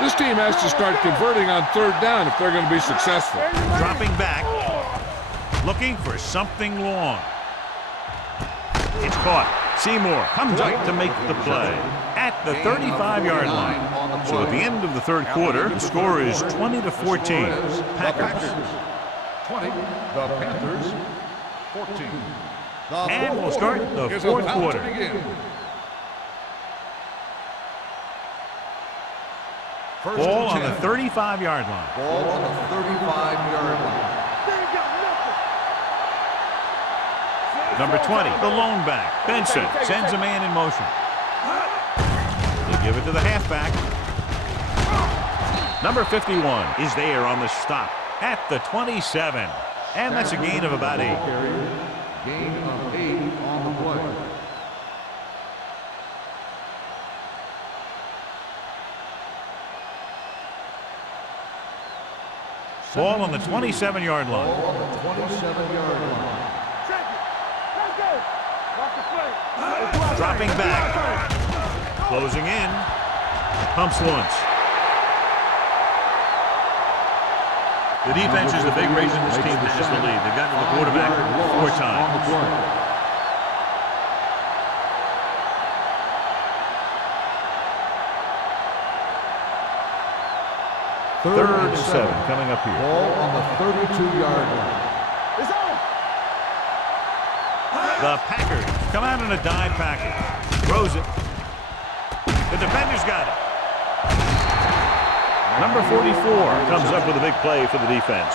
This team has to start converting on 3rd down if they're going to be successful. Dropping back, looking for something long. It's caught. Seymour comes up to make the play at the 35-yard line. So at the end of the 3rd quarter, the score is 20-14. Packers. 20, the Panthers, 14. And we'll start the 4th quarter. Ball on the 35-yard line. Ball on the 35-yard line. Number 20, the lone back. Benson sends a man in motion. They give it to the halfback. Number 51 is there on the stop at the 27. And that's a gain of about 8. Gain of 8 on the play. Ball on the 27-yard line. Ball on the 27-yard line. Dropping back. Closing in. Pumps once. The defense is the big reason this team has the lead. They've gotten to the quarterback 4 times. Third and 7 coming up here. Ball on the 32-yard line. It's on. The Packers come out in a dive package. Throws it. The defender's got it. Number 44 comes up with a big play for the defense.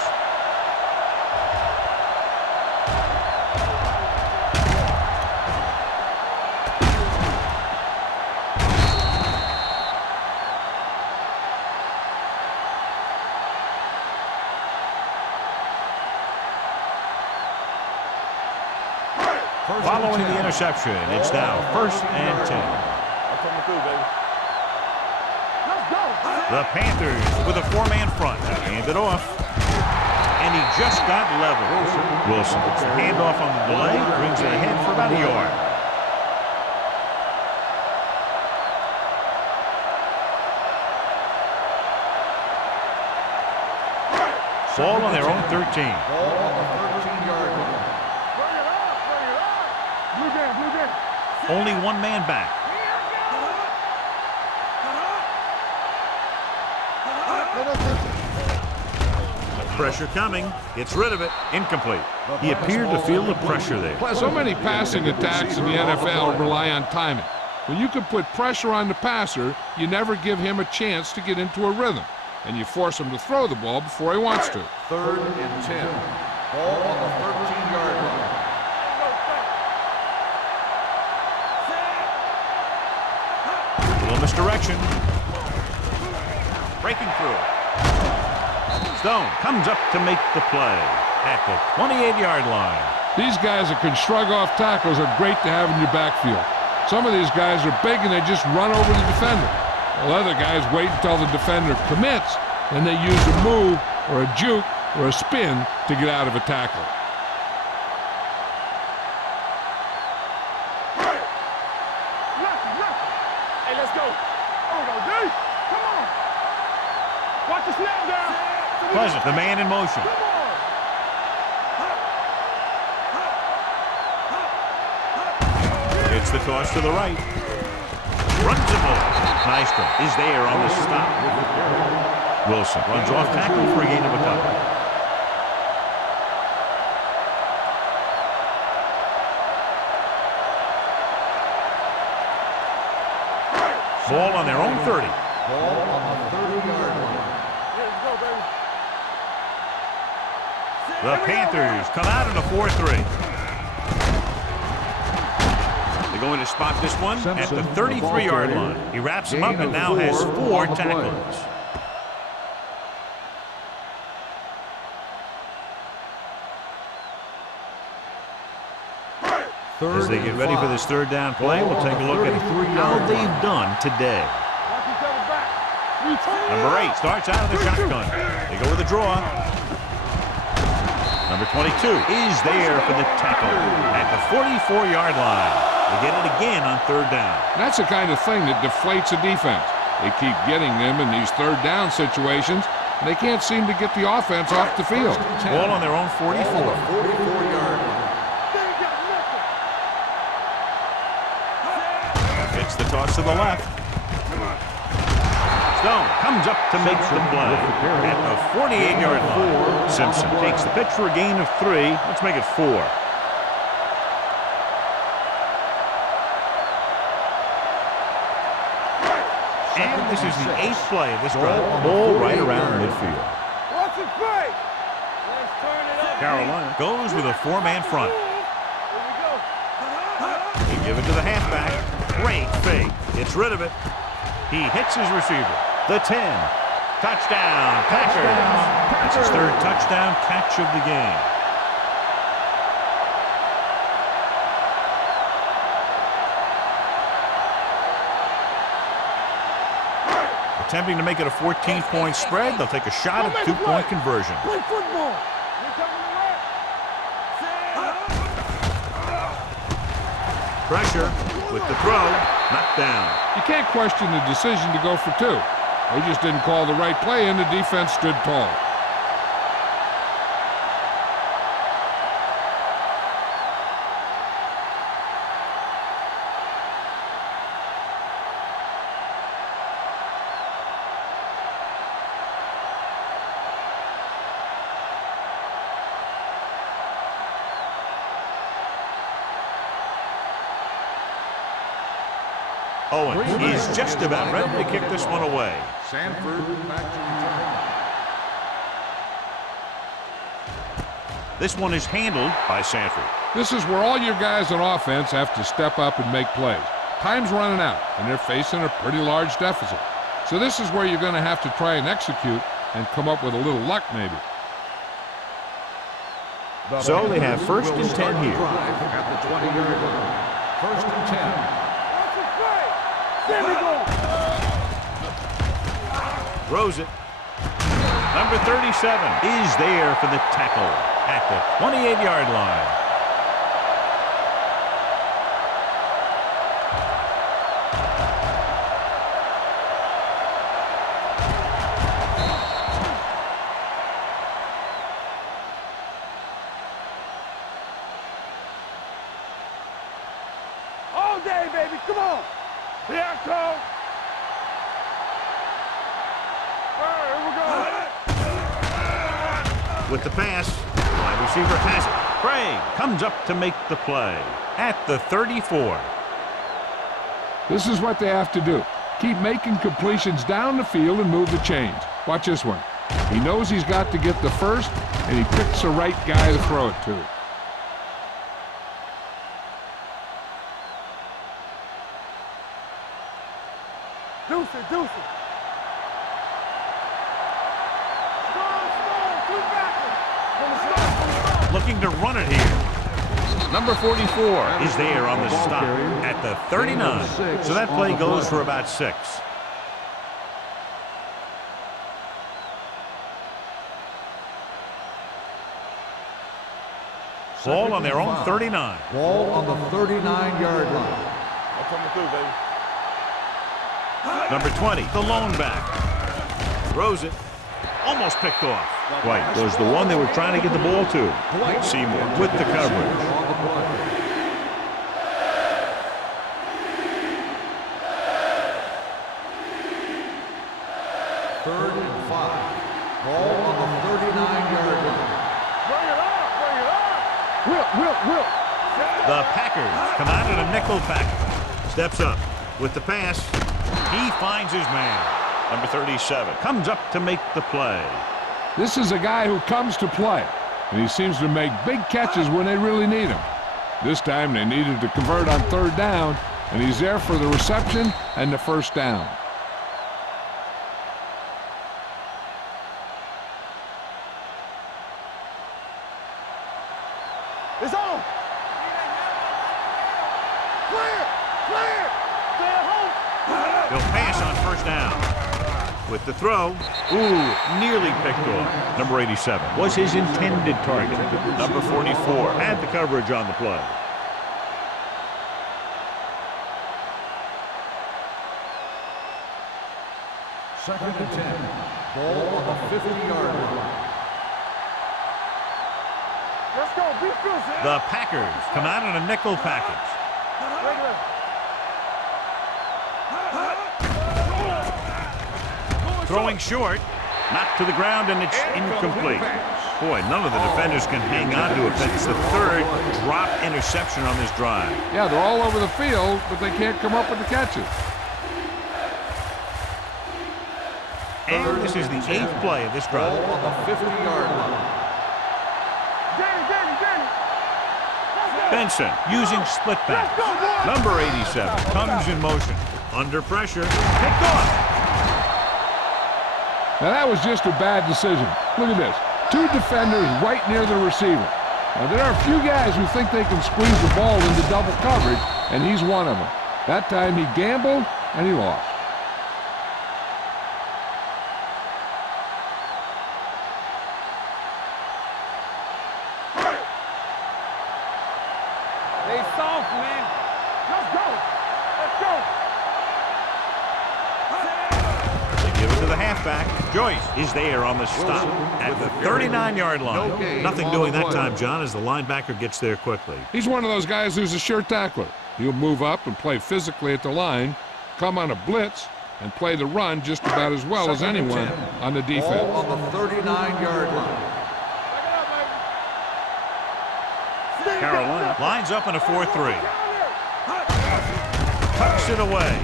Following the interception, it's now 1st and 10. I'm coming through, baby. Let's go. The Panthers with a 4-man front. Hand it off. And he just got level. Wilson gets the handoff on the delay, brings it ahead for about a yard. Ball on their own 13. Ball on the 13-yard line. Bring it up, bring it up. Blue game, blue game. Only 1 man back. Pressure coming. Gets rid of it. Incomplete. He appeared to feel the pressure there. So many passing attacks in the NFL rely on timing. When you can put pressure on the passer, you never give him a chance to get into a rhythm, and you force him to throw the ball before he wants to. 3rd and 10. Ball on the 13-yard line. A little misdirection. Breaking through. Stone comes up to make the play at the 28-yard line. These guys that can shrug off tackles are great to have in your backfield. Some of these guys are big and they just run over the defender. While other guys wait until the defender commits, and they use a move or a juke or a spin to get out of a tackle. Hey, let's go. Oh, no, D. Come on. Watch the snap down. Pleasant, the man in motion. Come on. It's the toss to the right. Runs the ball. Nystrom is there on the stop. Wilson runs off tackle for a gain of a couple. Ball on their own 30. Ball on the 30-yard line. Let's go, baby. The Panthers come out in a 4-3. They're going to spot this one at the 33-yard line. He wraps him up and now has 4 tackles. As they get ready for this 3rd down play, we'll take a look at how they've done today. Watch each other back. Return. Number 8 starts out of the shotgun. They go with a draw. Number 22 is there for the tackle at the 44-yard line. They get it again on 3rd down. That's the kind of thing that deflates a defense. They keep getting them in these 3rd down situations, and they can't seem to get the offense off the field. Ball on their own 44. 44-yard line. It's the toss to the left. Stone comes up to make the play at the 48-yard line. Simpson takes the pitch for a gain of 3. Let's make it 4. And this is the 8th play of this drive. Ball right around midfield. Watch it fake. Let's turn it up. Carolina goes with a 4-man front. Here we go. They give it to the halfback. Great fake. Gets rid of it. He hits his receiver. The 10. Touchdown, Packers. That's his 3rd touchdown catch of the game. Attempting to make it a 14-point spread. They'll take a shot at 2-point conversion. Play football. You're coming to Pressure with the throw. Knocked down. You can't question the decision to go for 2. They just didn't call the right play, and the defense stood tall. Owen is just about ready to kick this one away. Sanford back to return. This one is handled by Sanford. This is where all your guys on offense have to step up and make plays. Time's running out, and they're facing a pretty large deficit. So this is where you're going to have to try and execute and come up with a little luck maybe. So they have first and 10 here. At the 20-yard line. First and 10. Throws it. Number 37 is there for the tackle at the 28-yard line. All day, baby. Come on. Here I come. With the pass, wide receiver pass. Craig comes up to make the play at the 34. This is what they have to do. Keep making completions down the field and move the chains. Watch this one. He knows he's got to get the first, and he picks the right guy to throw it to. Deuce it, deuce it. Looking to run it here. Number 44 is there on the stop at the 39. So that play goes for about 6. Ball on their own 39. Ball on the 39-yard line. I'm coming through, baby. Number 20, the lone back. Throws it. Almost picked off. White was the one they were trying to get the ball to. Seymour with the coverage. Third and 5. Ball on the 39-yard line. Bring it up, bring it up. Will. The Packers come out in a nickel package. Steps up with the pass. He finds his man. Number 37 comes up to make the play. This is a guy who comes to play, and he seems to make big catches when they really need him. This time they needed to convert on third down, and he's there for the reception and the first down. It's on. Clear. Stay at home. He'll pass on first down. With the throw, nearly picked off. Number 87 was his intended target. Number 44 had the coverage on the play. Second and 10. Ball on the 50-yard line. Let's go. Be fierce. The Packers come out in a nickel package. Throwing short, knocked to the ground, and it's incomplete. Boy, none of the defenders can hang on to it. That's the third drop interception on this drive. Yeah, they're all over the field, but they can't come up with the catches. And this is the 8th play of this drive. Ball on the 50-yard line. Danny. Benson using split back. Number 87 comes in motion. Under pressure, picked off. Now that was just a bad decision. Look at this. 2 defenders right near the receiver. Now there are a few guys who think they can squeeze the ball into double coverage, and he's one of them. That time he gambled, and he lost. They soft, man. Let's go. They give it to the halfback. Joyce is there on the stop at the 39-yard line. Nothing doing that time, John, as the linebacker gets there quickly. He's one of those guys who's a sure tackler. He'll move up and play physically at the line, come on a blitz, and play the run just about as well as anyone on the defense. Ball on the 39-yard line. Carolina lines up in a 4-3. Tucks it away.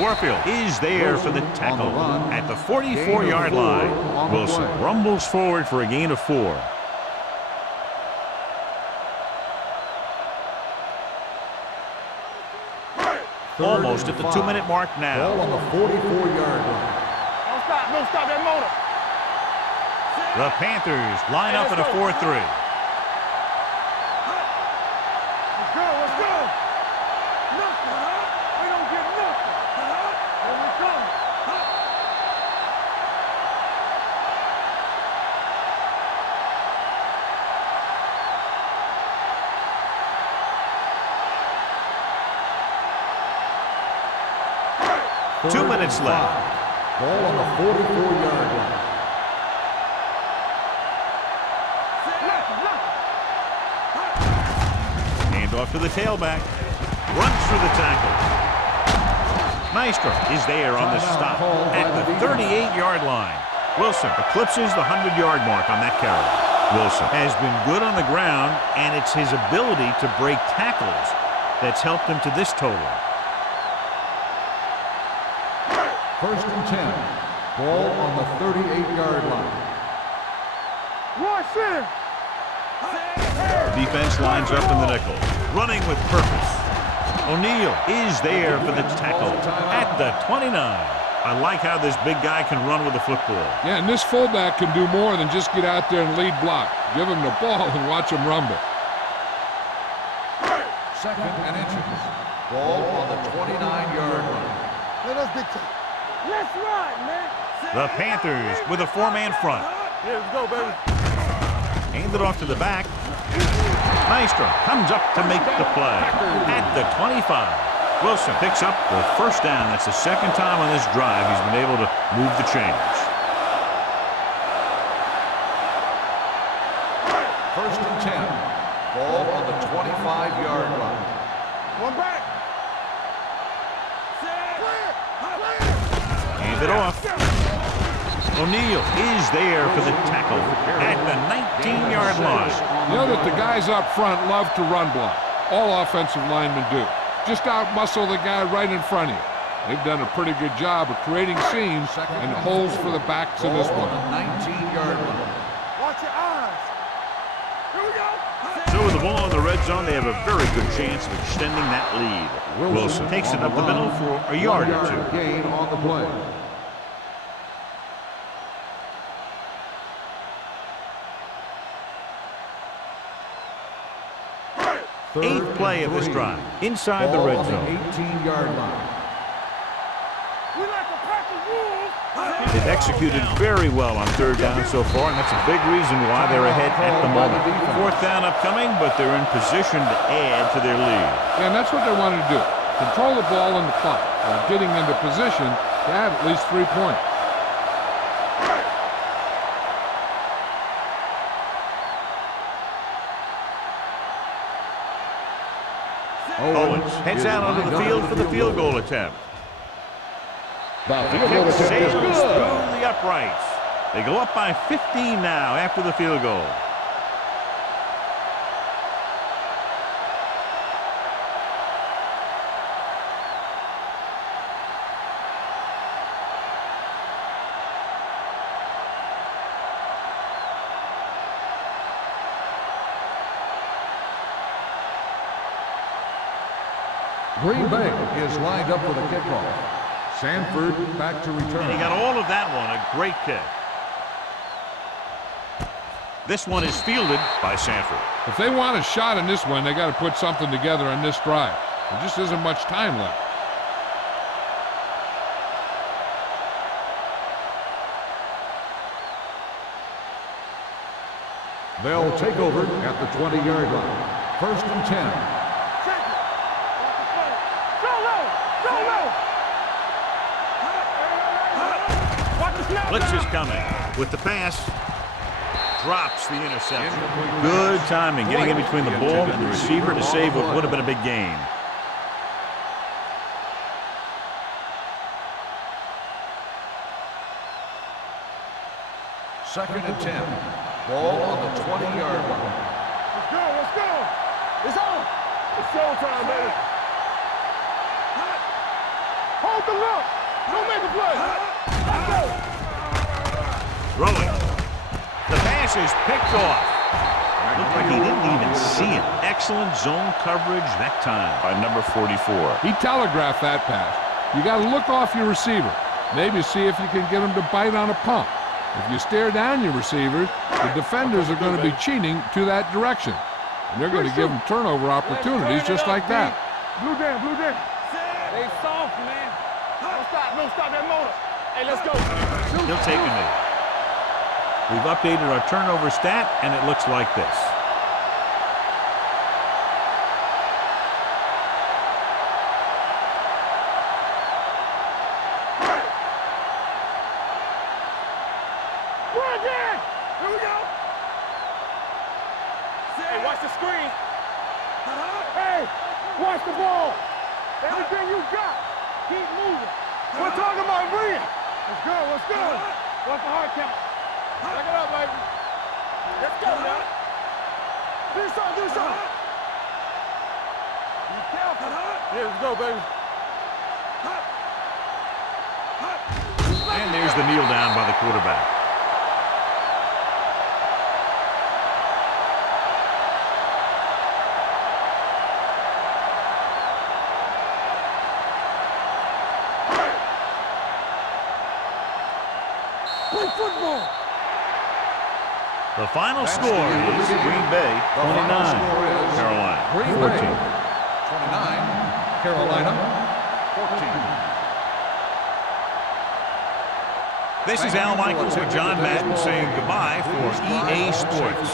Warfield is there for the tackle at the 44-yard line. Wilson rumbles forward for a gain of 4. Almost at the 2-minute mark now. Ball on the 44-yard line. Don't stop that motor. The Panthers line up in a 4-3. 2 minutes left. Ball on the 44-yard line. Hand off to the tailback. Runs through the tackle. Maestro is there on the stop at the 38-yard line. Wilson eclipses the 100-yard mark on that carry. Wilson has been good on the ground, and it's his ability to break tackles that's helped him to this total. First and 10. Ball on the 38-yard line. Watch it. Defense lines up in the nickel, running with purpose. O'Neal is there for the tackle at the 29. I like how this big guy can run with the football. Yeah, and this fullback can do more than just get out there and lead block. Give him the ball and watch him rumble. Second and inches. Ball on the 29-yard line. Let's ride, man. The Panthers with a 4-man front. Yeah, let's go, baby. Hand it off to the back. Maestro comes up to make the play at the 25. Wilson picks up the first down. That's the second time on this drive he's been able to move the chains. First and 10. Ball on the 25-yard line. One back. Hand it off. O'Neal is there for the tackle at the 19-yard line. You know that the guys up front love to run block. All offensive linemen do. Just out-muscle the guy right in front of you. They've done a pretty good job of creating seams and holes for the backs in this one. 19-yard line. Watch your eyes. Here we go. So with the ball in the red zone, they have a very good chance of extending that lead. Wilson takes it up the middle for a yard or two. Gain on the play. Eighth play of this drive, inside the red zone. 18-yard line. We like to practice rules. They've executed very well on third down so far, and that's a big reason why they're ahead at the moment. Fourth down upcoming, but they're in position to add to their lead. And that's what they want to do. Control the ball in the clock while getting into position to add at least 3 points. Owens heads out onto the field for the field goal attempt. The The kick sails through the uprights. They go up by 15 now after the field goal. Green Bay is lined up for the kickoff. Sanford back to return. And he got all of that one, a great kick. This one is fielded by Sanford. If they want a shot in this one, they got to put something together on this drive. There just isn't much time left. They'll take over at the 20-yard line. First and 10. Blitz is coming with the pass. Drops the interception. Good timing, getting in between the ball and the receiver to save what would have been a big gain. Second and 10. Ball on the 20-yard line. Let's go, let's go. It's on. It's showtime, baby. Hold the look. Don't make a play. Let's go. Throwing. The pass is picked off. Looked like he didn't even see it. Excellent zone coverage that time by number 44. He telegraphed that pass. You got to look off your receiver. Maybe see if you can get him to bite on a pump. If you stare down your receivers, the defenders are going to be cheating to that direction. And they're going to give them turnover opportunities just like that. Blue down, blue down. They soft, man. Don't stop that motor. Hey, let's go. He'll take a knee. We've updated our turnover stat, and it looks like this. again. Here we go. Hey, watch the screen. Hey, watch the ball. Everything you got, keep moving. We're talking about Rhea. Let's go, let's go. Watch the hard count. Back it up, baby. Let's go now. Do something, do something. Be careful. Here, let's go, baby. And there's the kneel down by the quarterback. Play football. The final That's score the end of the is game. Green Bay The 29, final score is Carolina Green 14. Bay 29, Carolina 14. This is Al Michaels with John Madden saying goodbye for EA Sports.